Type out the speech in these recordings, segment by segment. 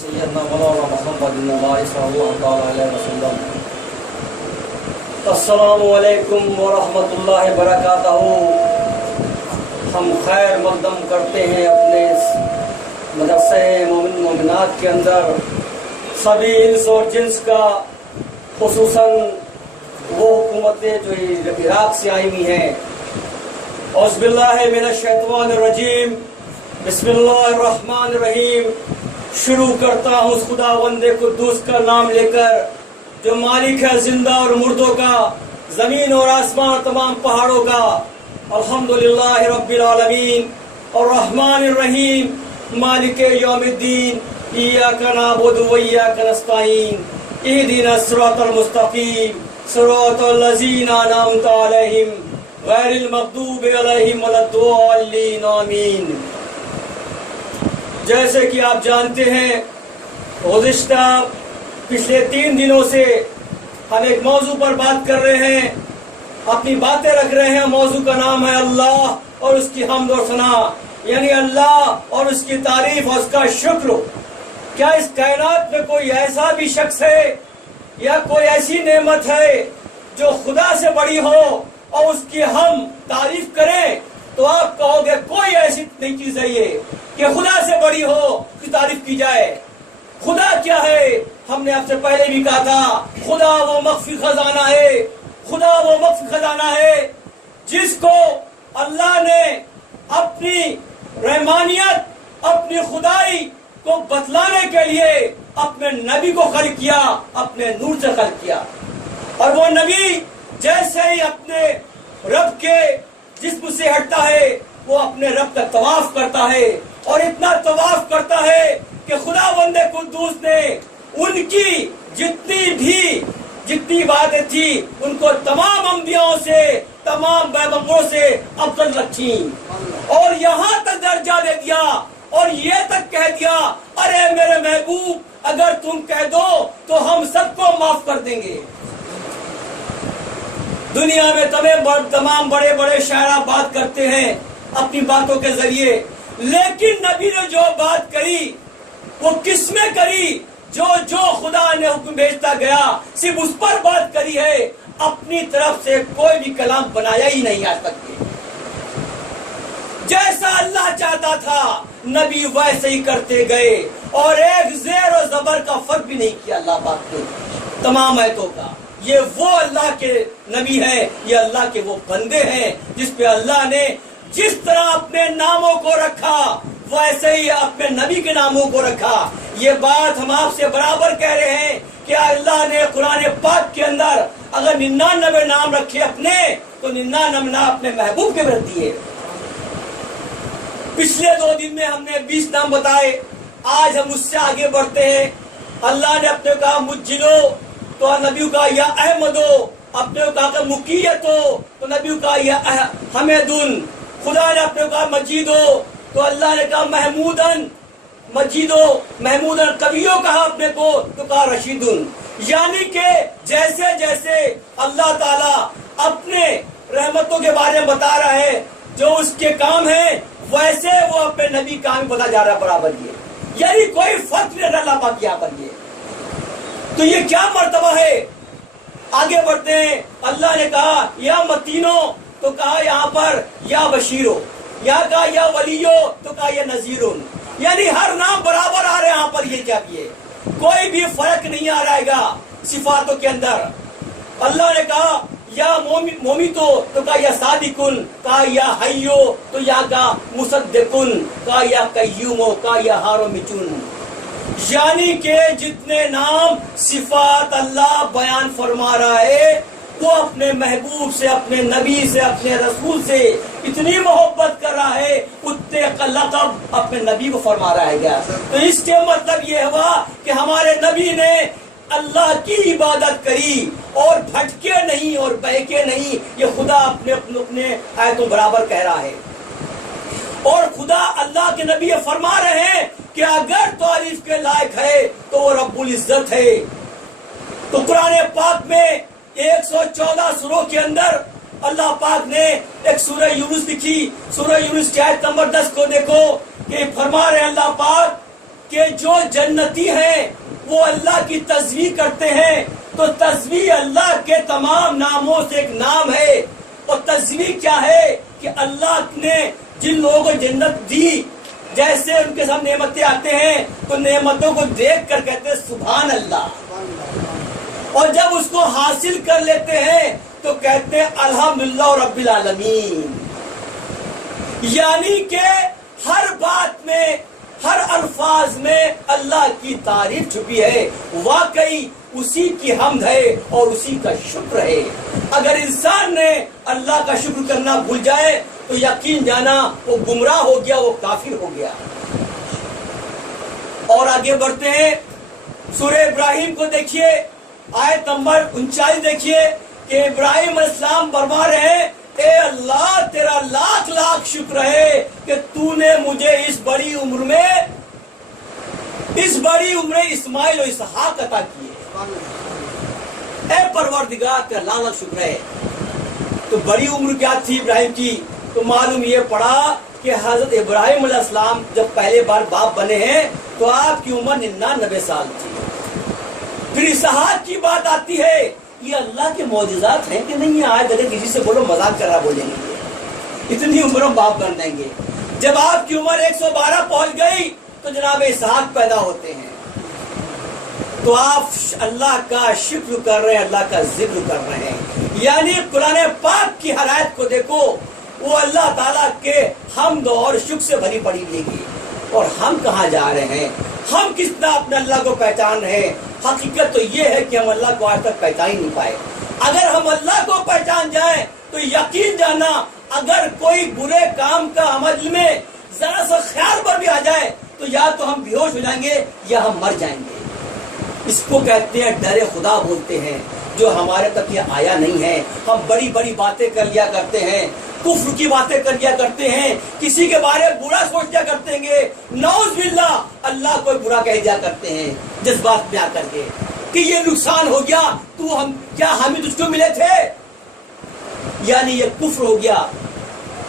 سیدنا مولانا محمد صلی اللہ علیہ وسلم۔ السلام علیکم ورحمۃ اللہ وبرکاتہ۔ ہم خیر مقدم کرتے ہیں اپنے مدرسہ مومن مومنات کے اندر سبھی انس اور جنس کا، خصوصاً وہ حکومتیں جو عراق سے آئی ہوئی ہیں۔ اعوذ باللہ من الشیطان الرجیم، بسم اللہ الرحمن الرحیم۔ شروع کرتا ہوں اس خداوند قدوس کا نام لے کر جو مالک ہے زندہ اور مردوں کا، زمین اور آسمان اور تمام پہاڑوں کا۔ الحمدللہ رب العالمین الرحمن الرحیم مالک یوم الدین، ایاک نعبد و ایاک نستعین، اہدنا الصراط المستقیم صراط الذین انعمت علیہم غیر المغضوب علیہم ولا الضالین، آمین۔ جیسے کہ آپ جانتے ہیں گزشتہ پچھلے 3 دنوں سے ہم ایک موضوع پر بات کر رہے ہیں، اپنی باتیں رکھ رہے ہیں۔ موضوع کا نام ہے اللہ اور اس کی حمد و ثنا، یعنی اللہ اور اس کی تعریف اور اس کا شکر۔ کیا اس کائنات میں کوئی ایسا بھی شخص ہے یا کوئی ایسی نعمت ہے جو خدا سے بڑی ہو اور اس کی ہم تعریف کریں؟ تو آپ کہو گے کوئی ایسی نہیں چیز ہے یہ کہ خدا سے بڑی ہو کہ تعریف کی جائے۔ خدا کیا ہے؟ ہم نے آپ سے پہلے بھی کہا تھا، خدا وہ مخفی خزانہ ہے، خدا وہ مخفی خزانہ ہے جس کو اللہ نے اپنی رحمانیت، اپنی خدائی کو بتلانے کے لیے اپنے نبی کو خلق کیا، اپنے نور سے خلق کیا۔ اور وہ نبی جیسے ہی اپنے رب کے جسم سے ہٹتا ہے وہ اپنے رب کا طواف کرتا ہے، اور اتنا طواف کرتا ہے کہ خداوند قدوس نے ان کی جتنی باتیں تھی ان کو تمام انبیاءوں سے، تمام پیغمبروں سے افضل رکھی، اور یہاں تک درجہ دے دیا اور یہ تک کہہ دیا، ارے میرے محبوب اگر تم کہہ دو تو ہم سب کو معاف کر دیں گے۔ دنیا میں تمام بڑے بڑے شاعر بات کرتے ہیں اپنی باتوں کے ذریعے، لیکن نبی نے جو بات کری وہ کس میں کری؟ جو خدا نے حکم بھیجتا گیا صرف اس پر بات کری ہے، اپنی طرف سے کوئی بھی کلام بنایا ہی نہیں آج تک۔ جیسا اللہ چاہتا تھا نبی ویسے ہی کرتے گئے، اور ایک زیر و زبر کا فرق بھی نہیں کیا اللہ پاک نے تمام آیتوں کا۔ یہ وہ اللہ کے نبی ہیں، یہ اللہ کے وہ بندے ہیں جس پہ اللہ نے جس طرح اپنے ناموں کو رکھا ویسے ہی اپنے نبی کے ناموں کو رکھا۔ یہ بات ہم آپ سے برابر کہہ رہے ہیں کہ اللہ نے قرآن پاک کے اندر اگر 99 نام رکھے اپنے تو 99 نام اپنے محبوب کے رکھ دیے۔ پچھلے 2 دن میں ہم نے 20 نام بتائے، آج ہم اس سے آگے بڑھتے ہیں۔ اللہ نے اپنے کہا مجلو تو نبی کا یا احمدو، اپنے کہا کہ مکیت ہو تو نبی کا یا حمیدن، خدا نے اپنے کہا مجیدو تو اللہ نے کہا محمودن، مجیدو محمودن، کبھیوں کہا اپنے کو تو کہا رشیدن۔ یعنی کہ جیسے جیسے اللہ تعالیٰ اپنے رحمتوں کے بارے میں بتا رہا ہے جو اس کے کام ہیں، ویسے وہ اپنے نبی کام بتا جا رہا ہے برابر۔ یہ یعنی کوئی فرق نہیں اللہ پاک یہاں پر۔ یہ تو یہ کیا مرتبہ ہے؟ آگے بڑھتے ہیں۔ اللہ نے کہا یا متینو تو کہا یہاں پر یا بشیرو، یا کہا یا ولیو تو کہا یا نذیرون، یعنی ہر نام برابر آ رہے ہیں یہاں پر۔ یہ کیا کیے؟ کوئی بھی فرق نہیں آ رہے گا صفاتوں کے اندر۔ اللہ نے کہا یا مومیتو تو کہا یا صادقن، کہا یا حیو تو یا کہا مصدقن، کہا یا قیومو، کہا یا حارمچن۔ یعنی کہ جتنے نام صفات اللہ بیان فرما رہا ہے وہ اپنے محبوب سے، اپنے نبی سے، اپنے رسول سے اتنی محبت کر رہا ہے، اتنے کا لقب اپنے نبی کو فرما رہا ہے گیا۔ تو اس کے مطلب یہ ہوا کہ ہمارے نبی نے اللہ کی عبادت کری اور بھٹکے نہیں اور بہکے نہیں۔ یہ خدا اپنے آیتوں برابر کہہ رہا ہے، اور خدا اللہ کے نبی فرما رہے ہیں کہ اگر تعریف کے لائق ہے تو وہ رب العزت ہے۔ تو قرآن پاک میں 114 سوروں کے اندر اللہ پاک نے ایک سورہ یونس لکھی، سورہ یونس کی آیت نمبر 10 کو دیکھو کہ فرما رہے اللہ پاک کہ جو جنتی ہیں وہ اللہ کی تسبیح کرتے ہیں، تو تسبیح اللہ کے تمام ناموں سے ایک نام ہے. اور تسبیح کیا ہے کہ اللہ نے جن لوگوں کو جنت دی، جیسے ان کے ساتھ نعمتیں آتے ہیں تو نعمتوں کو دیکھ کر کہتے ہیں سبحان اللہ، اور جب اس کو حاصل کر لیتے ہیں تو کہتے ہیں الحمدللہ رب العالمین. یعنی کہ ہر بات میں، ہر الفاظ میں اللہ کی تعریف چھپی ہے. واقعی اسی کی حمد ہے اور اسی کا شکر ہے. اگر انسان نے اللہ کا شکر کرنا بھول جائے تو یقین جانا وہ گمراہ ہو گیا، وہ کافر ہو گیا. اور آگے بڑھتے ہیں، سورہ ابراہیم کو دیکھیے، آیت نمبر 39 دیکھیے کہ ابراہیم علیہ السلام فرما رہے ہیں اے اللہ تیرا لاکھ لاکھ شکر ہے کہ تو نے مجھے اس بڑی عمر اسماعیل و اسحاق عطا کیے. اے پروردگار تیرا لاکھ لاکھ شکر ہے. تو بڑی عمر کیا تھی ابراہیم کی؟ تو معلوم یہ پڑا کہ حضرت ابراہیم علیہ السلام جب پہلے بار باپ بنے ہیں تو آپ کی عمر 99 سال تھی. پھر اسحاق کی بات آتی ہے. یہ اللہ کے معجزات ہیں کہ نہیں؟ آج اگر کسی سے بولو مذاق کر رہا بولیں گے، اتنی عمر میں باپ بن جائیں گے. جب آپ کی عمر 112 پہنچ گئی تو جناب اسحاق پیدا ہوتے ہیں. تو آپ اللہ کا شکر کر رہے ہیں، اللہ کا ذکر کر رہے ہیں. یعنی قرآن پاک کی ہر آیت کو دیکھو، وہ اللہ تعالیٰ کے حمد اور شکر سے بھری پڑی ملے گی. اور ہم کہاں جا رہے ہیں؟ ہم کتنا اپنے اللہ کو پہچان رہے ہیں؟ حقیقت تو یہ ہے کہ ہم اللہ کو آج تک پہچان ہی نہیں پائے. اگر ہم اللہ کو پہچان جائیں تو یقین جانا اگر کوئی برے کام کا عمل میں ذرا سا خیال پر بھی آ جائے تو یا تو ہم بے ہوش ہو جائیں گے یا ہم مر جائیں گے. اس کو کہتے ہیں ڈر خدا بولتے ہیں، جو ہمارے تک یہ آیا نہیں ہے. ہم بڑی بڑی باتیں کر لیا کرتے ہیں، کفر کی باتیں کر لیا کرتے ہیں، کسی کے بارے میں برا سوچ لیا کرتے ہیں، نعوذ باللہ اللہ کو برا کہہ دیا کرتے ہیں جذبات میں آ کر کے کہ یہ نقصان ہو گیا، تو ہم کیا ہم ہی تجھ کو ملے تھے؟ یعنی یہ کفر ہو گیا.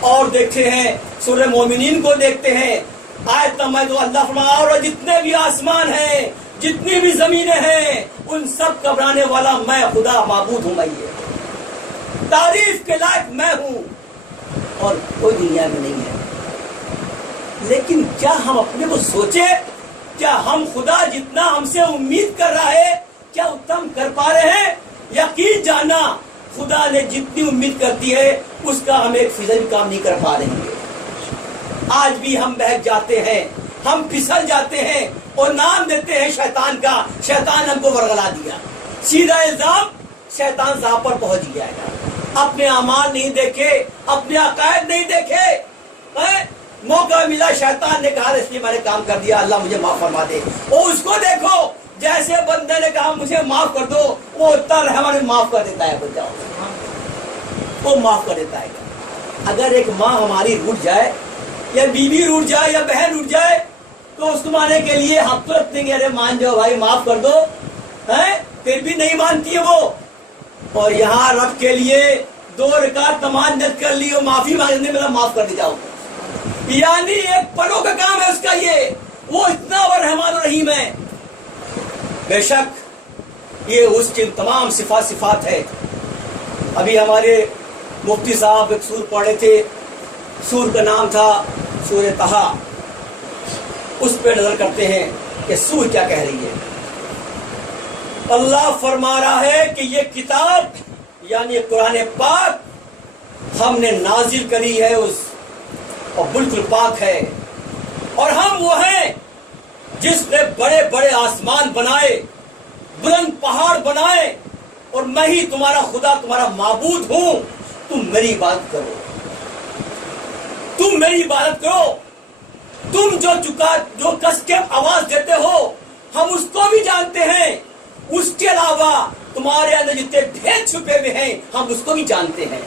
اور دیکھتے ہیں سورہ مومنین کو دیکھتے ہیں، آیت نمبر 2 اللہ فرمایا اور جتنے بھی آسمان ہیں، جتنی بھی زمینیں ہیں، ان سب کا بنانے والا میں خدا معبود ہوں. میں یہ تعریف کے لائق میں ہوں اور کوئی دنیا میں نہیں ہے. لیکن کیا ہم اپنے کو سوچیں، کیا ہم خدا جتنا ہم سے امید کر رہا ہے کیا اتنا ہم کر پا رہے ہیں؟ یقین جانا خدا نے جتنی امید کرتی ہے اس کا ہم 1% کام نہیں کر پا رہے ہیں. آج بھی ہم بہک جاتے ہیں، ہم پھسل جاتے ہیں اور نام دیتے ہیں شیطان کا. شیطان ہم کو ورغلا دیا، سیدھا الزام شیطان صاحب پر پہنچ گیا ہے. اپنے اعمال نہیں دیکھے، اپنے عقائد نہیں دیکھے، موقع ملا شیطان نے کہا اس لیے میں نے کام کر دیا، اللہ مجھے معاف فرما دے. اور اس کو دیکھو جیسے بندے نے کہا مجھے معاف کر دو، وہ اتنا رحمان معاف کر دیتا ہے. بچہ وہ معاف کر دیتا ہے. اگر ایک ماں ہماری روٹ جائے یا بیوی روٹ جائے یا بہن روٹ جائے تو اس کو ماننے کے لیے ہم تو رکھتے گے ارے مان جاؤ بھائی معاف کر دو، پھر بھی نہیں مانتی ہے وہ. اور یہاں رب کے لیے 2 رکعت تمانت کر لی اور معافی مانگنے میں معاف کر دی جاؤ. یعنی ایک پلوں کا کام ہے اس کا. یہ وہ اتنا بڑا رحمان الرحیم ہے. بے شک یہ اس کی تمام صفات ہے. ابھی ہمارے مفتی صاحب ایک سور پڑھے تھے، سور کا نام تھا سورہ طہا. اس پہ نظر کرتے ہیں کہ سور کیا کہہ رہی ہے. اللہ فرما رہا ہے کہ یہ کتاب یعنی قرآن پاک ہم نے نازل کری ہے اس اور بالکل پاک ہے. اور ہم وہ ہیں جس نے بڑے بڑے آسمان بنائے، بلند پہاڑ بنائے، اور میں ہی تمہارا خدا تمہارا معبود ہوں. تم میری عبادت کرو، تم میری عبادت کرو. تم جو کس کے آواز دیتے ہو ہم اس کو بھی جانتے ہیں. اس کے علاوہ تمہارے اندر جتنے بھید چھپے ہوئے ہیں ہم اس کو بھی جانتے ہیں.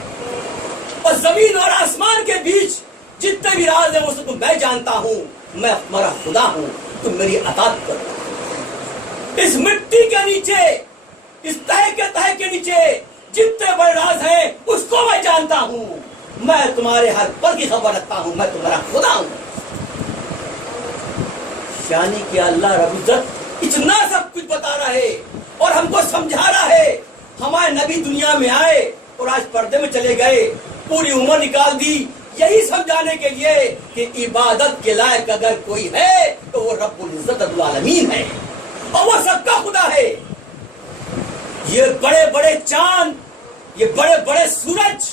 اور زمین اور آسمان کے بیچ جتنے بھی راز ہیں اس کو میں جانتا ہوں. میں تمہارا خدا ہوں، تم میری اطاعت کرو. اس مٹی کے نیچے، اس تہہ کے نیچے جتنے بڑے راز ہیں اس کو میں جانتا ہوں. میں تمہارے ہر پل کی خبر رکھتا ہوں. میں تمہارا خدا ہوں. یعنی کہ اللہ رب العزت اتنا سب کچھ بتا رہا ہے اور ہم کو سمجھا رہا ہے. ہمارے نبی دنیا میں آئے اور آج پردے میں چلے گئے, پوری عمر نکال دی یہی سمجھانے کے لیے کہ عبادت کے لائق اگر کوئی ہے تو وہ رب العزت رب العالمین ہے اور وہ سب کا خدا ہے. یہ بڑے بڑے چاند, یہ بڑے بڑے سورج,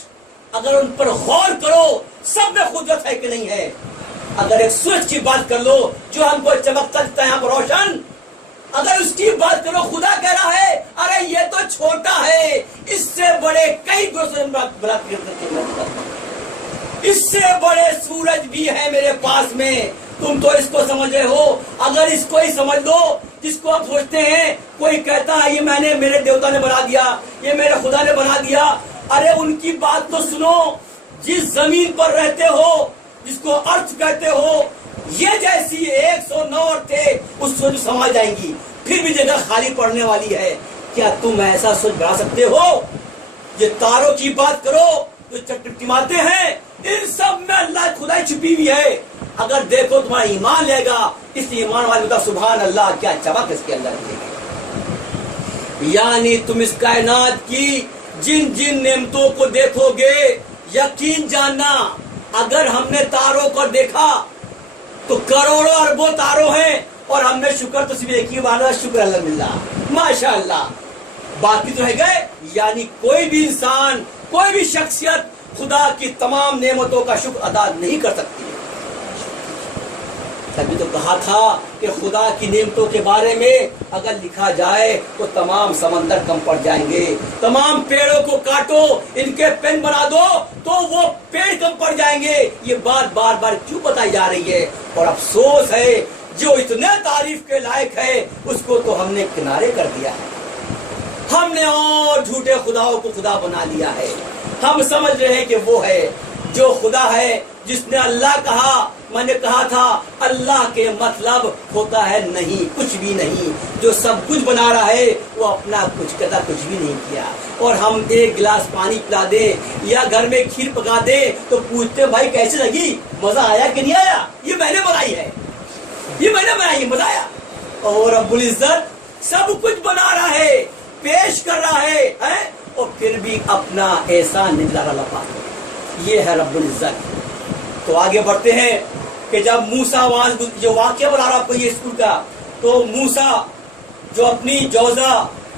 اگر ان پر غور کرو سب میں قدرت ہے کہ نہیں ہے. اگر ایک سورج کی بات کر لو جو ہم کو چمکتا ہے یہاں پر روشن, اگر اس کی بات کرو خدا کہہ رہا ہے ارے یہ تو چھوٹا ہے, اس سے بڑے کئی اس سے بڑے سورج بھی ہے میرے پاس میں, تم تو اس کو سمجھ رہے ہو. اگر اس کو ہی سمجھ لو جس کو آپ سوچتے ہیں کوئی کہتا ہے یہ میں نے میرے دیوتا نے بنا دیا, یہ میرے خدا نے بنا دیا, ارے ان کی بات تو سنو. جس زمین پر رہتے ہو جس کو ارتھ کہتے ہو, یہ جیسی 109 تھے اس سوچ سما جائیں گی, پھر بھی جگہ خالی پڑنے والی ہے. کیا تم ایسا سوچ بنا سکتے ہو؟ یہ تاروں کی بات کرو جو چمٹماتے ہیں, ان سب میں اللہ خدائی چھپی ہوئی ہے. اگر دیکھو تمہارا ایمان لے گا, اس ایمان والے کا سبحان اللہ کیا چمک اس کے اندر ہے. یعنی تم اس کائنات کی جن جن نعمتوں کو دیکھو گے, یقین جاننا اگر ہم نے تاروں کو دیکھا تو کروڑوں اربوں تاروں ہیں اور ہم نے شکر تو صرف ایک ہی بار شکر الحمدللہ ماشاء اللہ, باقی تو رہ گئے. یعنی کوئی بھی انسان کوئی بھی شخصیت خدا کی تمام نعمتوں کا شکر ادا نہیں کر سکتی. تبھی تو کہا تھا کہ خدا کی نعمتوں کے بارے میں اگر لکھا جائے تو تمام سمندر کم پڑ جائیں گے. تمام پیڑوں کو کاٹو, ان کے پین بنا دو تو وہ پیڑ کم پڑ جائیں گے. یہ بات بار بار کیوں بتائی جا رہی ہے؟ اور افسوس ہے جو اتنے تعریف کے لائق ہے اس کو تو ہم نے کنارے کر دیا ہے. ہم نے اور جھوٹے خداؤں کو خدا بنا لیا ہے. ہم سمجھ رہے ہیں کہ وہ ہے جو خدا ہے جس نے اللہ کہا. میں نے کہا تھا اللہ کے مطلب ہوتا ہے نہیں, کچھ بھی نہیں. جو سب کچھ بنا رہا ہے وہ اپنا کچھ کہتا کچھ بھی نہیں کیا. اور ہم ایک گلاس پانی پلا دیں یا گھر میں کھیر پکا دیں تو پوچھتے بھائی کیسے لگی, مزہ آیا کہ نہیں آیا؟ یہ میں نے بنائی ہے, یہ میں نے بنائی, مزہ آیا. اور رب العزت سب کچھ بنا رہا ہے, پیش کر رہا ہے اور پھر بھی اپنا احسان نکلا رہا. یہ ہے رب العزت. تو آگے بڑھتے ہیں کہ جب موسیٰ وہاں جو واقعہ بنا رہا آپ کو یہ اسکول کا, تو موسیٰ جو اپنی جوزہ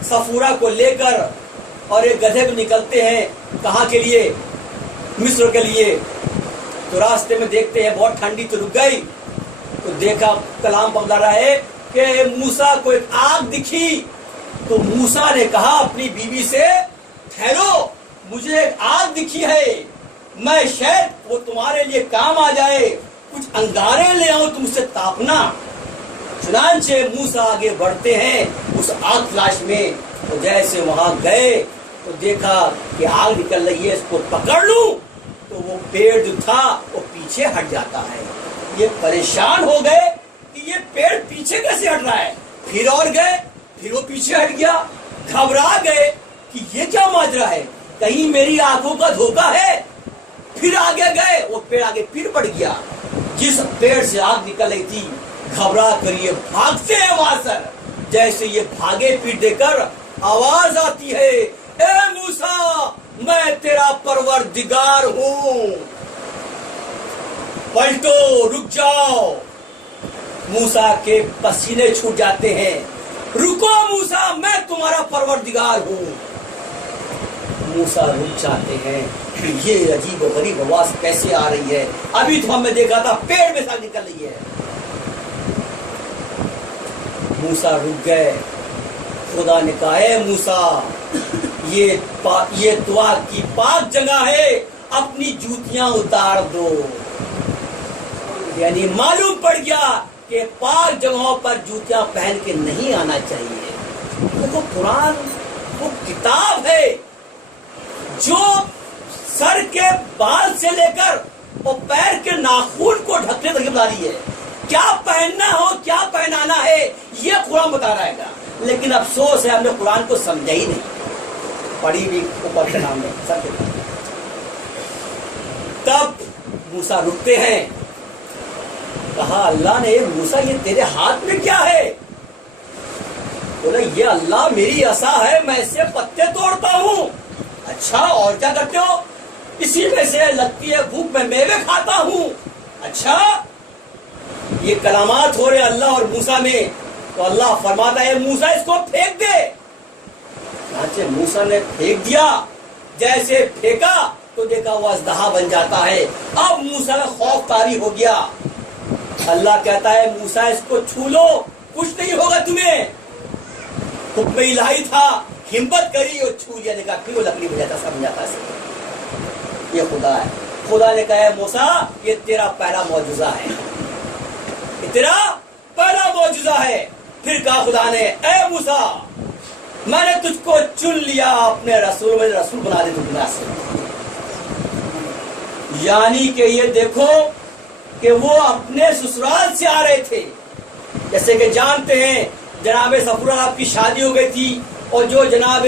صفورہ کو لے کر اور ایک گدھے پہ نکلتے ہیں کہاں کے لیے؟ مصر کے لیے. تو راستے میں دیکھتے ہیں بہت ٹھنڈی تو رک گئی, تو دیکھا کلام پکڑا رہا ہے کہ موسیٰ کو ایک آگ دکھی. تو موسیٰ نے کہا اپنی بیوی سے ٹھہرو, مجھے ایک آگ دکھی ہے, میں شاید وہ تمہارے لیے کام آ جائے, کچھ انگارے لے آؤں تم سے تاپنا. چنانچہ موسیٰ آگے بڑھتے ہیں اس آگ تلاش میں. تو جیسے وہاں گئے تو دیکھا کہ آگ نکل رہی ہے, اس کو پکڑ لوں تو وہ پیڑ جو تھا وہ پیچھے ہٹ جاتا ہے. یہ پریشان ہو گئے کہ یہ پیڑ پیچھے کیسے ہٹ رہا ہے. پھر اور گئے, پھر وہ پیچھے ہٹ گیا. گھبرا گئے کہ یہ کیا ماجرا ہے, کہیں میری آنکھوں کا دھوکہ ہے. پھر آگے گئے, وہ پیڑ آگے پھر بڑھ گیا. جس پیڑ سے آگ نکل رہی تھی گھبرا کر یہ بھاگتے ہیں وہاں سے. جیسے یہ بھاگے پیٹ دے کر آواز آتی ہے, اے موسیٰ میں تیرا پروردگار ہوں, پلٹو, رک جاؤ. موسیٰ کے پسینے چھوٹ جاتے ہیں, رکو موسیٰ میں تمہارا پروردگار ہوں. موسیٰ رک جاتے ہیں کہ یہ عجیب و غریب آواز کیسے آ رہی ہے, ابھی تو ہم نے دیکھا تھا پیڑ میں سے نکل رہی ہے. موسیٰ رک گئے. خدا نے کہا اے موسیٰ یہ دعا کی پاک جگہ ہے, اپنی جوتیاں اتار دو. یعنی معلوم پڑ گیا کہ پاک جگہوں پر جوتیاں پہن کے نہیں آنا چاہیے. دیکھو قرآن وہ کتاب ہے جو سر کے بال سے لے کر اور پیر کے ناخن کو ڈھکنے تک بتا رہی ہے. کیا پہننا ہو کیا پہنانا ہے یہ قرآن بتا رہا ہے. لیکن افسوس ہے ہم نے قرآن کو سمجھا ہی نہیں, پڑھی بھی اوپر کے نام میں سب کے. تب موسیٰ رکتے ہیں کہا اللہ نے موسیٰ یہ تیرے ہاتھ میں کیا ہے؟ بولا یہ اللہ میری عصا ہے، میں اس سے پتے توڑتا ہوں۔ اچھا اور کیا کرتے ہو؟ اسی میں سے لگتی ہے بھوک، میں میوے کھاتا ہوں۔ اچھا یہ کلامات ہو رہے اللہ اور موسیٰ میں، تو اللہ فرماتا ہے موسیٰ اس کو پھینک دے۔ چنانچہ موسیٰ نے پھینک دیا، جیسے پھینکا تو دیکھا وہ اژدہا بن جاتا ہے۔ اب موسیٰ کا خوف طاری ہو گیا۔ اللہ کہتا ہے موسیٰ اس کو چھو لو، کچھ نہیں ہوگا تمہیں۔ حکم الہی تھا، ہمت کری اور چھو لیا، دیکھا پھر وہ لکڑی بن جاتا، سمجھ جاتا سے یہ خدا ہے۔ خدا نے کہا ہے موسیٰ یہ تیرا پہلا معجزہ ہے، یہ تیرا پہلا معجزہ ہے۔ پھر کہا خدا نے اے موسیٰ میں نے تجھ کو چن لیا اپنے رسول میں، رسول بنا دے دنیا سے۔ یعنی کہ یہ دیکھو کہ وہ اپنے سسرال سے آ رہے تھے، جیسے کہ جانتے ہیں جناب صفور آپ کی شادی ہو گئی تھی، اور جو جناب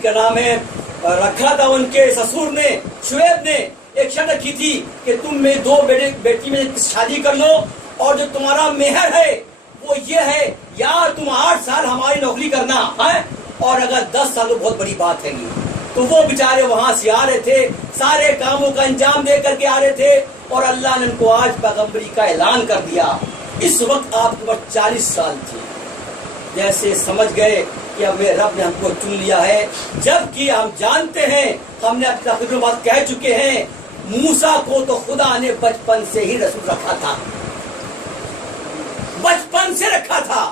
کیا نام ہے رکھا تھا ان کے سسور نے، شعیب نے ایک شرط رکھی تھی کہ تم میں دو بیٹی میں شادی کر لو، اور جو تمہارا مہر ہے وہ یہ ہے یار تم 8 سال ہماری نوکری کرنا ہے، اور اگر 10 سال تو بہت بڑی بات ہے یہ۔ تو وہ بیچارے وہاں سے آ رہے تھے، سارے کاموں کا انجام دے کر کے آ رہے تھے، اور اللہ نے ان کو آج پیغمبری کا اعلان کر دیا۔ اس وقت آپ کے پاس 40 سال تھے، جیسے سمجھ گئے کہ اب رب نے ہم کو چن لیا ہے، جبکہ ہم جانتے ہیں، ہم نے اپنی تقریر میں بات کہہ چکے ہیں، موسیٰ کو تو خدا نے بچپن سے ہی رسول رکھا تھا، بچپن سے رکھا تھا۔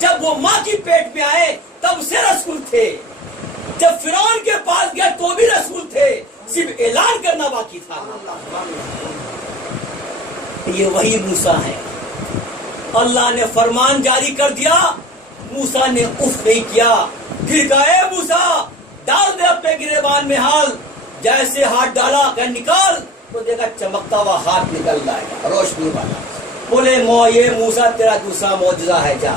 جب وہ ماں کی پیٹ میں آئے تب سے رسول تھے، جب فرعون کے پاس گئے تو بھی رسول تھے، صرف اعلان کرنا باقی تھا۔ یہ وہی موسیٰ ہے۔ اللہ نے فرمان جاری کر دیا، موسیٰ نے اف نہیں کیا، پھر کہا اے موسیٰ ڈال دے اپنے گریبان میں ہاتھ، جیسے ہاتھ ڈالا کہ نکال، تو دیکھا چمکتا ہوا ہاتھ نکل جائے گا، روشنی والا۔ بولے یہ موسیٰ تیرا دوسرا معجزہ ہے، جا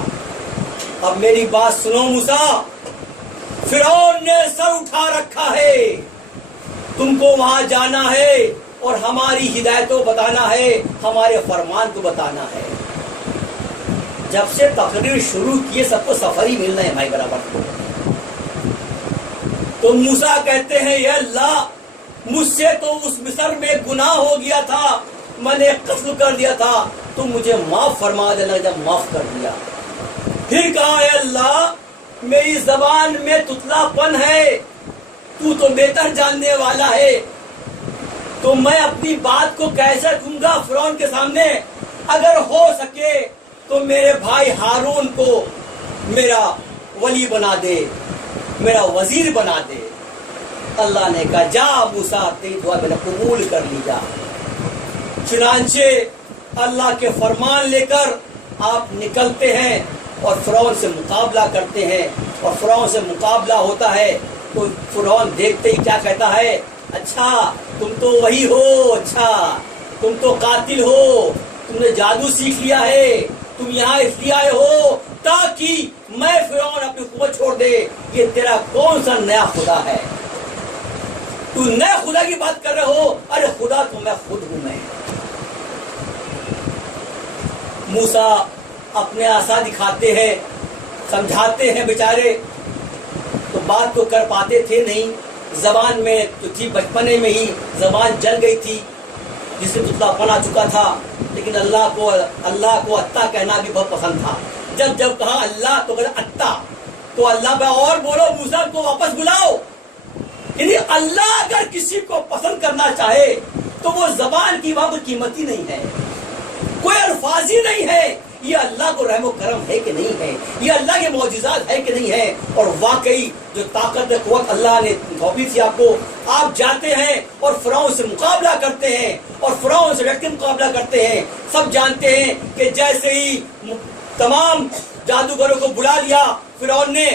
اب میری بات سنو موسیٰ، فرعون نے سر اٹھا رکھا ہے، تم کو وہاں جانا ہے اور ہماری ہدایتوں بتانا ہے، ہمارے فرمان کو بتانا ہے۔ جب سے تقریر شروع کیے سب کو سفر ہی ملنا ہے بھائی برابر کو۔ تو موسیٰ کہتے ہیں اے اللہ مجھ سے تو اس مصر میں گناہ ہو گیا تھا، میں نے قتل کر دیا تھا، تو مجھے معاف فرما دینا، جب معاف کر دیا۔ پھر کہا اے اللہ میری زبان میں تتلا پن ہے، تو بہتر جاننے والا ہے، تو میں اپنی بات کو کیسے کہوں گا فرعون کے سامنے؟ اگر ہو سکے تو میرے بھائی ہارون کو میرا ولی بنا دے، میرا وزیر بنا دے۔ اللہ نے کہا جا موسیٰ تیری دعا میں نے قبول کر لی، جا۔ چنانچہ اللہ کے فرمان لے کر آپ نکلتے ہیں اور فرعون سے مقابلہ کرتے ہیں، اور فرعون سے مقابلہ ہوتا ہے تو فرعون دیکھتے ہی کیا کہتا ہے، اچھا تم تو وہی ہو، اچھا تم تو قاتل ہو، تم نے جادو سیکھ لیا ہے، تم یہاں اس لیے آئے ہو تاکہ میں فرعون اپنی قوت چھوڑ دے۔ یہ تیرا کون سا نیا خدا ہے؟ تو نئے خدا کی بات کر رہے ہو، ارے خدا تو میں خود ہوں۔ میں موسیٰ اپنے عصا دکھاتے ہیں، سمجھاتے ہیں بیچارے، تو بات تو کر پاتے تھے نہیں، زبان میں تو تھی، بچپنے میں ہی زبان جل گئی تھی، جس سے تتلا پن آ چکا تھا۔ لیکن اللہ کو اتا کہنا بھی بہت پسند تھا۔ جب کہا اللہ تو کہا اتا، تو اللہ پہ اور بولو موسیٰ کو واپس بلاؤ۔ یعنی اللہ اگر کسی کو پسند کرنا چاہے تو وہ زبان کی وہاں پر قیمت ہی نہیں ہے، کوئی الفاظ ہی نہیں ہے۔ یہ اللہ کو رحم و کرم ہے کہ نہیں ہے، یہ اللہ کے معجزات ہے کہ نہیں ہے۔ اور واقعی جو طاقت قوت اللہ نے توفیق تھی آپ کو، آپ جاتے ہیں اور فرعون سے مقابلہ کرتے ہیں، اور فرعون سے ڈٹ کے مقابلہ کرتے ہیں۔ سب جانتے ہیں کہ جیسے ہی تمام جادوگروں کو بلا لیا فرعون نے،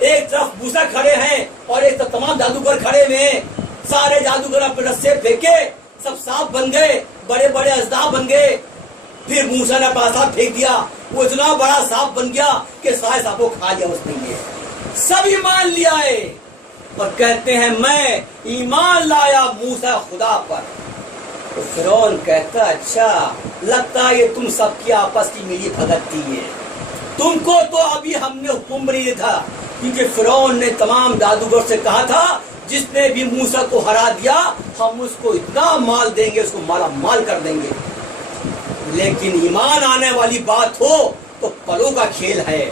ایک طرف موسیٰ کھڑے ہیں اور ایک طرف تمام جادوگر کھڑے ہوئے ہیں، سارے جادوگر اپنے رسے پھینکے، سب سانپ بن گئے، بڑے بڑے اژدہا بن گئے۔ پھر موسیٰ نے اپنا سانپ پھینک دیا، وہ اتنا بڑا سانپ بن گیا کہ سارے سانپ کو کھا لیا اس نے۔ یہ سب ایمان لیا ہے اور کہتے ہیں میں ایمان لایا موسیٰ خدا پر۔ تو فرعون کہتا اچھا لگتا ہے یہ تم سب کی آپس کی ملی بھگت تھی ہے، تم کو تو ابھی ہم نے حکم نہیں تھا، کیونکہ فرعون نے تمام جادوگر سے کہا تھا جس نے بھی موسیٰ کو ہرا دیا ہم اس کو اتنا مال دیں گے، اس کو مالا مال کر دیں گے۔ لیکن ایمان آنے والی بات ہو تو پلوں کا کھیل ہے۔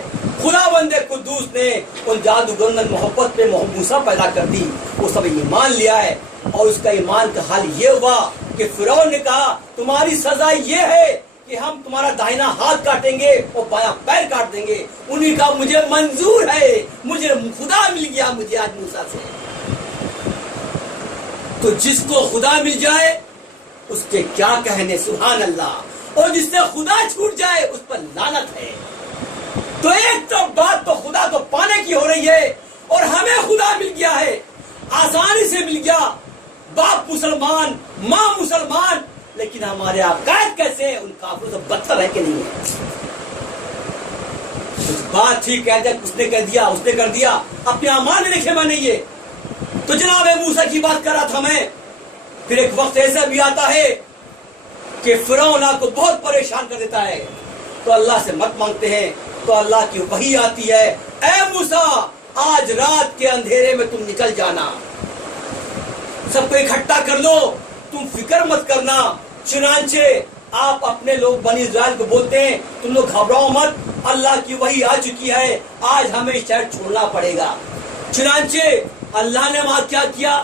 خدا بندے قدوس نے ان جادوگروں نے محبت پہ موسیٰ پیدا کر دی، وہ سب ایمان لیا ہے، اور اس کا ایمان کا حال یہ ہوا کہ فرعون نے کہا تمہاری سزا یہ ہے کہ ہم تمہارا داہنا ہاتھ کاٹیں گے اور بایاں پیر کاٹ دیں گے۔ انہیں کہا مجھے منظور ہے، مجھے خدا مل گیا مجھے آج موسیٰ سے۔ تو جس کو خدا مل جائے اس کے کیا کہنے، سبحان اللہ، اور جس سے خدا چھوٹ جائے اس پر لعنت ہے۔ تو ایک تو بات تو خدا کو پانے کی ہو رہی ہے، اور ہمیں خدا مل گیا ہے، آسانی سے مل گیا، باپ مسلمان ماں مسلمان، لیکن ہمارے عقائد کیسے ہیں، ان کافروں سے بدتر ہے کہ نہیں ہے۔ کچھ بات ٹھیک کہہ دیا، اس نے کہہ دیا اس نے کر دیا، اپنے اعمال میں لکھے میں نہیں ہے۔ تو جناب موسیٰ کی بات کر رہا تھا میں، پھر ایک وقت ایسا بھی آتا ہے کہ فرعون آپ کو بہت پریشان کر دیتا ہے، تو اللہ سے مت مانگتے ہیں، تو اللہ کی وحی آتی ہے، اے موسیٰ آج رات کے اندھیرے میں تم نکل جانا، سب کو اکٹھا کر لو، تم فکر مت کرنا۔ چنانچہ آپ اپنے لوگ بنی اسرائیل کو بولتے ہیں تم لوگ گھبراؤ مت، اللہ کی وحی آ چکی ہے، آج ہمیں شہر چھوڑنا پڑے گا۔ چنانچہ اللہ نے وہاں کیا کیا،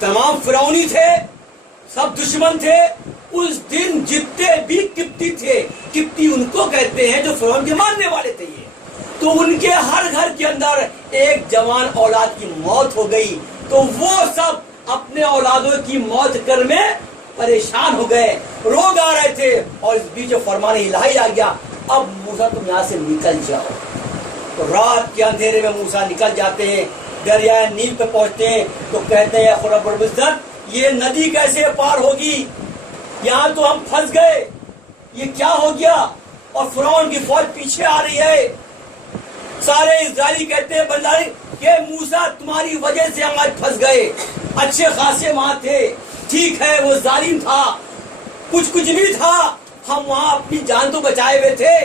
تمام فرعونی تھے، سب دشمن تھے، اس دن جتنے بھی قبطی تھے، قبطی ان کو کہتے ہیں جو فرعون کے ماننے والے تھے، یہ تو ان کے ہر گھر کے اندر ایک جوان اولاد کی موت ہو گئی، تو وہ سب اپنے اولادوں کی موت کر میں پریشان ہو گئے، روگ آ رہے تھے، اور اس بیچ فرمان الہی آ گیا، اب موسیٰ تم یہاں سے نکل جاؤ۔ تو رات کے اندھیرے میں موسیٰ نکل جاتے ہیں، دریائے نیل پہ پہنچتے ہیں، تو کہتے ہیں خدا رب العزت یہ ندی کیسے پار ہوگی، یہاں تو ہم پھنس گئے، یہ کیا ہو گیا، اور فرعون کی فوج پیچھے آ رہی ہے۔ سارے اسرائیلی کہتے ہیں بنداری کہ موسیٰ تمہاری وجہ سے ہم آج پھنس گئے، اچھے خاصے وہاں تھے، ٹھیک ہے وہ ظالم تھا، کچھ بھی تھا، ہم وہاں اپنی جان تو بچائے ہوئے تھے۔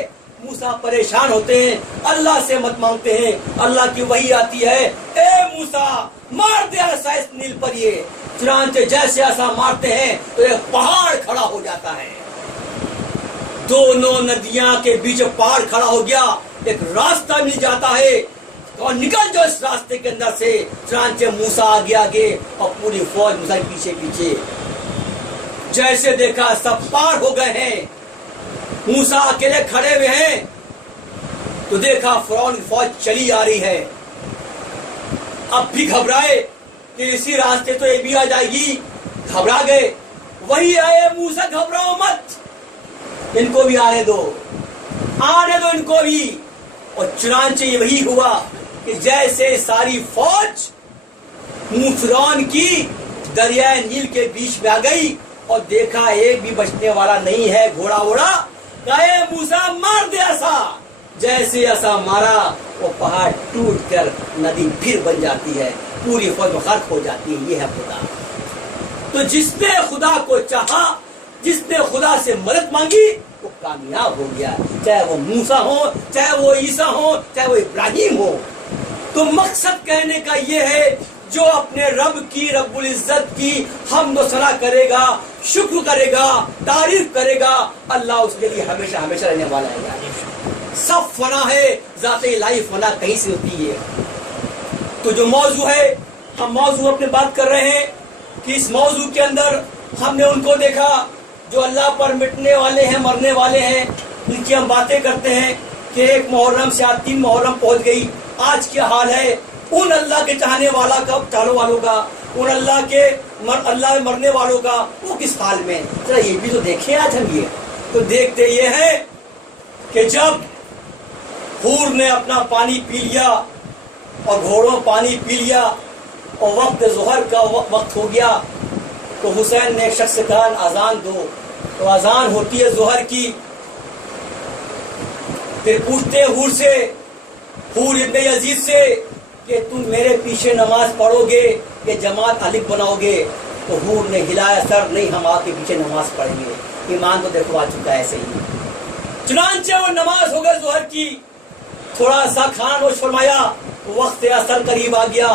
موسیٰ پریشان ہوتے ہیں، اللہ سے مت مانگتے ہیں، اللہ کی وحی آتی ہے، اے موسیٰ مار دے عصا اس نیل پر یہ۔ چنانچہ جیسے عصا مارتے ہیں تو ایک پہاڑ کھڑا ہو جاتا ہے، دونوں ندیاں کے بیچ پہاڑ کھڑا ہو گیا، ایک راستہ مل جاتا ہے، اور نکل جاؤ اس راستے کے اندر سے۔ چنانچہ موسیٰ آگے آگے اور پوری فوج موسیٰ کے پیچھے پیچھے، جیسے دیکھا سب پار ہو گئے ہیں، موسیٰ اکیلے کھڑے ہوئے ہیں، تو دیکھا فرعون کی فوج چلی آ رہی ہے، اب بھی گھبرائے کہ اسی راستے تو یہ بھی آ جائے گی، گھبرا گئے، وہی آئے موسیٰ گھبراؤ مت، ان کو بھی آنے دو ان کو بھی۔ اور چنانچہ یہ وہی ہوا کہ جیسے ساری فوج فرعون کی دریائے نیل کے بیچ میں آ گئی، اور دیکھا ایک بھی بچنے والا نہیں ہے، گھوڑا ووڑا، کہے موسیٰ مار دے عصا، جیسے عصا مارا وہ پہاڑ ٹوٹ کر ندی پھر بن جاتی ہے، پوری فوج غرق ہو جاتی ہے۔ یہ ہے خدا۔ تو جس نے خدا کو چاہا، جس نے خدا سے مدد مانگی، وہ کامیاب ہو گیا، چاہے وہ موسیٰ ہو، چاہے وہ عیسیٰ ہو، چاہے وہ ابراہیم ہو۔ تو مقصد کہنے کا یہ ہے جو اپنے رب کی رب العزت کی حمد و ثنا کرے گا، شکر کرے گا، تعریف کرے گا، اللہ اس کے لیے ہمیشہ ہمیشہ رہنے والا ہے۔ سب فنا ہے، ذات الہی فنا کہیں سے ہوتی ہے۔ تو جو موضوع ہے، ہم موضوع اپنے بات کر رہے ہیں کہ اس موضوع کے اندر ہم نے ان کو دیکھا جو اللہ پر مٹنے والے ہیں، مرنے والے ہیں، ان کی ہم باتیں کرتے ہیں کہ ایک محرم سے آج 3 محرم پہنچ گئی، آج کیا حال ہے ان اللہ کے چاہنے والوں کا، ان اللہ مرنے والوں کا، وہ کس حال میں؟ ذرا یہ بھی تو دیکھیں آج ہم۔ یہ تو دیکھتے یہ ہے کہ جب حور نے اپنا پانی پی لیا اور گھوڑوں پانی پی لیا اور وقت ظہر کا وقت ہو گیا، تو حسین نے ایک شخص سے کہا اذان دو، تو اذان ہوتی ہے ظہر کی۔ پھر پوچھتے حور سے، حور ابن یزید سے، کہ تم میرے پیچھے نماز پڑھو گے کہ جماعت الگ بناؤ گے؟ تو حور نے ہلایا سر، نہیں ہم آپ کے پیچھے نماز پڑھیں گے، ایمان تو دیکھو آ چکا ہے ایسے ہی۔ چنانچہ وہ نماز ہو گئی ظہر کی، تھوڑا سا کھانا نوش فرمایا، وقت اثر قریب آ گیا،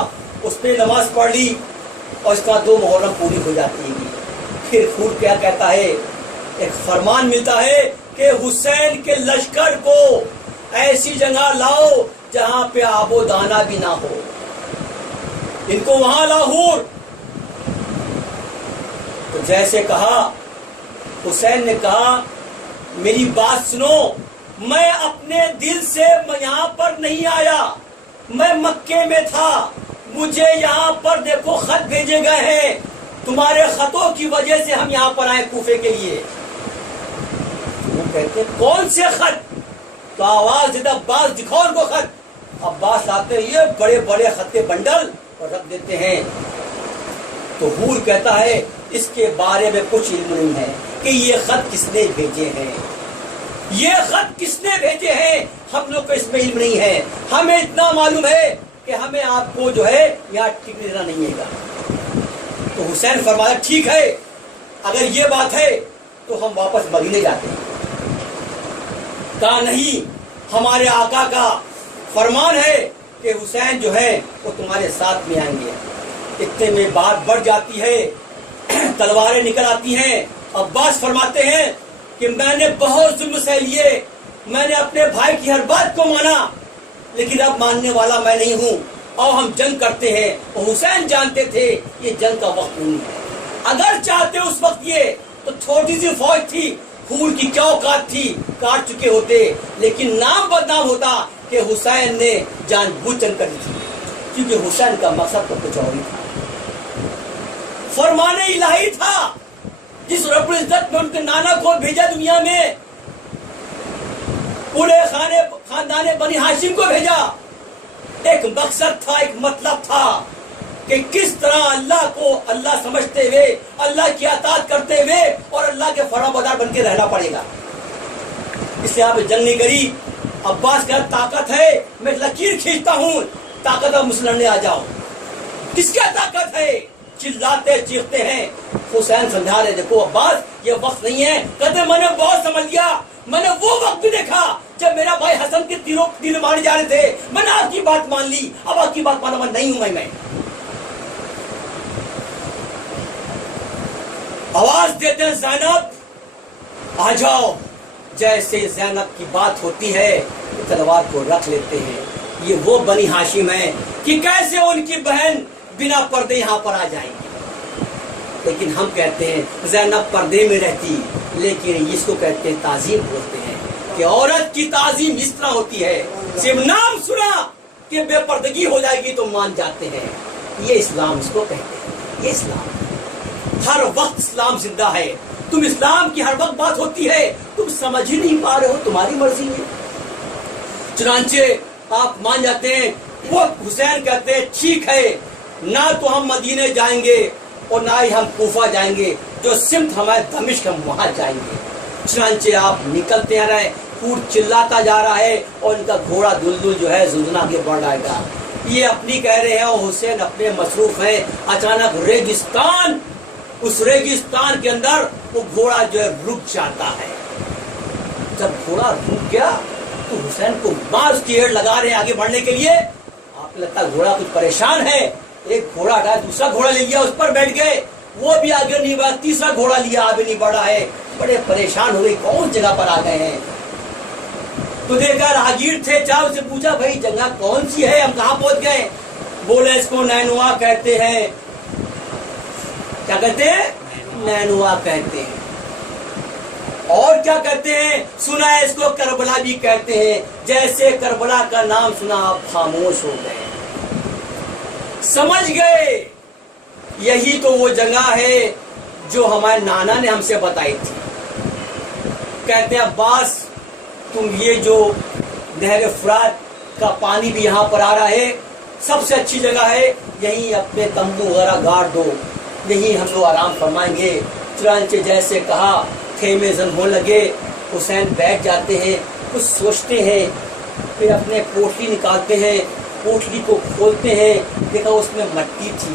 اس پہ نماز پڑھ لی اور اس کا 2 محرم پوری ہو جاتی ہے۔ پھر حور کیا کہتا ہے، ایک فرمان ملتا ہے کہ حسین کے لشکر کو ایسی جگہ لاؤ جہاں پہ آب و دانہ بھی نہ ہو، ان کو وہاں لاہور۔ تو جیسے کہا، حسین نے کہا میری بات سنو، میں اپنے دل سے یہاں پر نہیں آیا، میں مکے میں تھا، مجھے یہاں پر دیکھو خط بھیجے گئے ہیں، تمہارے خطوں کی وجہ سے ہم یہاں پر آئے کوفے کے لیے۔ وہ کہتے کون سے خط؟ تو آواز دیتا عباس دکھاؤ ان کو خط۔ عباس لاتے یہ بڑے بڑے خط کے بنڈل اور رکھ دیتے ہیں۔ تو حور کہتا ہے اس کے بارے میں کچھ علم نہیں ہے کہ یہ خط کس نے بھیجے ہیں، یہ خط کس نے بھیجے ہیں، ہم لوگ کو اس میں علم نہیں ہے، ہمیں اتنا معلوم ہے کہ ہمیں آپ کو جو ہے یہاں ٹکنے دینا نہیں ہے گا۔ تو حسین فرمایا ٹھیک ہے، اگر یہ بات ہے تو ہم واپس مدینے جاتے ہیں۔ کہا نہیں، ہمارے آقا کا فرمان ہے کہ حسین جو ہے وہ تمہارے ساتھ میں آئیں گے۔ اتنے میں بات بڑھ جاتی ہے، تلواریں نکل آتی ہیں۔ عباس فرماتے ہیں کہ میں نے بہت ظلم سہ لیے، میں نے اپنے بھائی کی ہر بات کو مانا، لیکن اب ماننے والا میں نہیں ہوں، اور ہم جنگ کرتے ہیں۔ اور حسین جانتے تھے یہ جنگ کا وقت نہیں ہے، اگر چاہتے اس وقت یہ تو چھوٹی سی فوج تھی، حور کی کیا اوقات تھی، کاٹ چکے ہوتے، لیکن نام بدنام ہوتا کہ حسین نے جان بوجھ کر کری تھی، کیونکہ حسین کا مقصد تو کچھ اور ہی تھا، فرمان الہی تھا۔ جس رب العزت نے ان کے نانا کو بھیجا دنیا میں، پورے خاندان بنی ہاشم کو بھیجا، ایک مقصد تھا، ایک مطلب تھا کہ کس طرح اللہ کو اللہ سمجھتے ہوئے، اللہ کی اطاعت کرتے ہوئے اور اللہ کے فرمانبردار بن کے رہنا پڑے گا۔ اس لیے آپ جنگ نہیں کری۔ عباس کا طاقت ہے، میں لکیر کھینچتا ہوں، طاقت اب مسلم آ جاؤ۔ کس کا طاقت ہے؟ چلاتے چیختے ہیں۔ حسین سمجھا رہے دیکھو عباس یہ وقت نہیں ہے، کہتے میں نے بہت سمجھ لیا، میں نے وہ وقت بھی دیکھا جب میرا بھائی حسن کے تیر مارے جا رہے تھے، میں نے آپ کی بات مان لی، اب آپ کی بات مانا میں نہیں ہوں۔ میں آواز دیتے ہیں زینب آ جاؤ۔ جیسے زینب کی بات ہوتی ہے تلوار کو رکھ لیتے ہیں۔ یہ وہ بنی ہاشم ہیں کہ کیسے ان کی بہن بنا پردے یہاں پر آ جائیں گی، لیکن ہم کہتے ہیں زینب پردے میں رہتی، لیکن اس کو کہتے ہیں تعظیم بولتے ہیں کہ عورت کی تعظیم اس طرح ہوتی ہے، صرف نام سنا کہ بے پردگی ہو جائے گی تو مان جاتے ہیں۔ یہ اسلام اس کو کہتے ہیں، یہ اسلام ہر وقت اسلام زندہ ہے۔ تم اسلام کی ہر وقت بات ہوتی ہے، تم سمجھ ہی نہیں پا رہے ہو، تمہاری مرضی ہے۔ چنانچہ آپ مان جاتے ہیں۔ وہ حسین کہتے ہیں ٹھیک ہے، نہ تو ہم مدینے جائیں گے اور نہ ہی ہم کوفہ جائیں گے، جو سمت ہمارے دمشق ہم وہاں جائیں گے۔ چنانچہ آپ نکلتے آ رہے، حور چلاتا جا رہا ہے اور ان کا گھوڑا دلدل جو ہے زلزلہ آگے بڑھ رہا ہے۔ یہ اپنی کہہ رہے ہیں اور حسین اپنے مصروف ہیں۔ اچانک ریگستان، اس ریگستان کے اندر وہ گھوڑا جو ہے رک جاتا ہے۔ جب گھوڑا رک گیا تو حسین کو مار کی ایڑ لگا رہے ہیں آگے بڑھنے کے لیے۔ آپ کو لگتا ہے گھوڑا کچھ پریشان ہے، ایک گھوڑا ہٹایا، دوسرا گھوڑا لے لیا، اس پر بیٹھ گئے، وہ بھی آگے نہیں بڑھا، تیسرا گھوڑا لیا، آگے نہیں بڑھا ہے۔ بڑے پریشان ہو گئے، کون جگہ پر آ گئے ہیں؟ تو دیکھا راہگیر تھے، چاہے اسے پوچھا بھائی جگہ کون سی ہے، ہم کہاں پہنچ گئے؟ بولے اس کو نینوا کہتے ہیں۔ کیا کہتے ہیں؟ نینوا کہتے ہیں۔ اور کیا کہتے ہیں؟ سنا ہے اس کو کربلا بھی کہتے ہیں۔ جیسے کربلا کا نام سنا آپ خاموش ہو گئے، سمجھ گئے یہی تو وہ جگہ ہے جو ہمارے نانا نے ہم سے بتائی تھی۔ کہتے ہیں عباس تم یہ جو نہر فرات کا پانی بھی یہاں پر آ رہا ہے، سب سے اچھی جگہ ہے، یہیں اپنے تمبو وغیرہ گاڑ دو، یہیں ہم لوگ آرام فرمائیں گے۔ چنانچہ جیسے کہا خیمے زن ہو لگے، حسین بیٹھ جاتے ہیں، کچھ سوچتے ہیں، پھر اپنے پوٹلی نکالتے ہیں، پوٹلی کو کھولتے ہیں، دیکھا اس میں مٹی تھی،